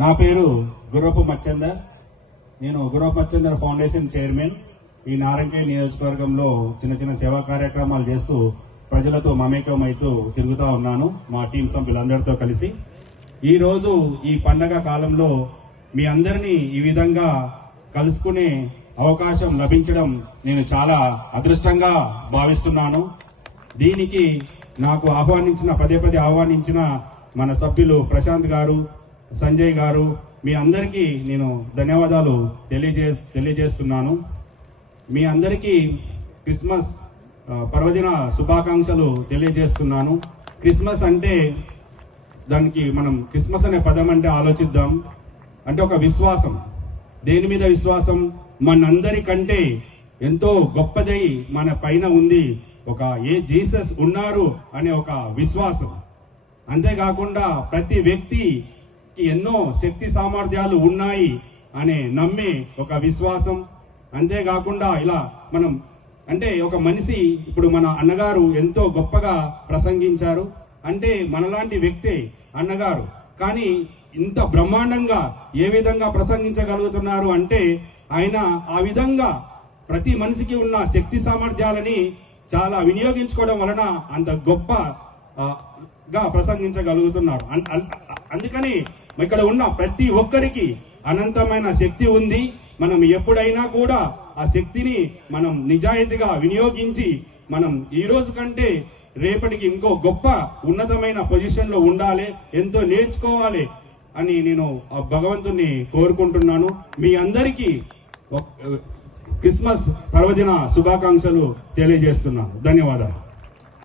నా పేరు గుర్రపు మచ్చందర్. నేను గుర్రపు మచ్చందర్ ఫౌండేషన్ చైర్మన్. ఈ నారంకేల్ నియోజకవర్గంలో చిన్న చిన్న సేవా కార్యక్రమాలు చేస్తూ ప్రజలతో మమేకమైతూ తిరుగుతూ ఉన్నాను మా టీం సభ్యులందరితో కలిసి. ఈ రోజు ఈ పండగ కాలంలో మీ అందరినీ ఈ విధంగా కలుసుకునే అవకాశం లభించడం నేను చాలా అదృష్టంగా భావిస్తున్నాను. దీనికి నాకు పదే ఆహ్వానించిన మన సభ్యులు ప్రశాంత్ గారు, సంజయ్ గారు, మీ అందరికీ నేను ధన్యవాదాలు తెలియజేస్తున్నాను. మీ అందరికీ క్రిస్మస్ పర్వదిన శుభాకాంక్షలు తెలియజేస్తున్నాను. క్రిస్మస్ అంటే దానికి మనం క్రిస్మస్ అనే పదం అంటే ఆలోచిద్దాం. అంటే ఒక విశ్వాసం. దేని మీద విశ్వాసం? మనందరికంటే ఎంతో గొప్పదై మన పైన ఉంది ఏ జీసస్ ఉన్నారు అనే ఒక విశ్వాసం. అంతేకాకుండా ప్రతి వ్యక్తికి ఎన్నో శక్తి సామర్థ్యాలు ఉన్నాయి అనే నమ్మే ఒక విశ్వాసం. అంతేకాకుండా ఇలా మనం అంటే ఒక మనిషి, ఇప్పుడు మన అన్నగారు ఎంతో గొప్పగా ప్రసంగించారు. అంటే మనలాంటి వ్యక్తే అన్నగారు, కానీ ఇంత బ్రహ్మాండంగా ఏ విధంగా ప్రసంగించగలుగుతున్నారు అంటే ఆయన ఆ విధంగా ప్రతి మనిషికి ఉన్న శక్తి సామర్థ్యాలని చాలా వినియోగించుకోవడం వలన అంత గొప్పగా ప్రసంగించగలుగుతున్నారు. అందుకని ఇక్కడ ఉన్న ప్రతి ఒక్కరికి అనంతమైన శక్తి ఉంది. మనం ఎప్పుడైనా కూడా ఆ శక్తిని మనం నిజాయితీగా వినియోగించి మనం ఈ రోజు కంటే రేపటికి ఇంకో గొప్ప ఉన్నతమైన పొజిషన్ లో ఉండాలి, ఎంతో నేర్చుకోవాలి అని నేను ఆ భగవంతుని కోరుకుంటున్నాను. మీ అందరికీ క్రిస్మస్ పర్వదిన శుభాకాంక్షలు తెలియజేస్తున్నాను. ధన్యవాదాలు.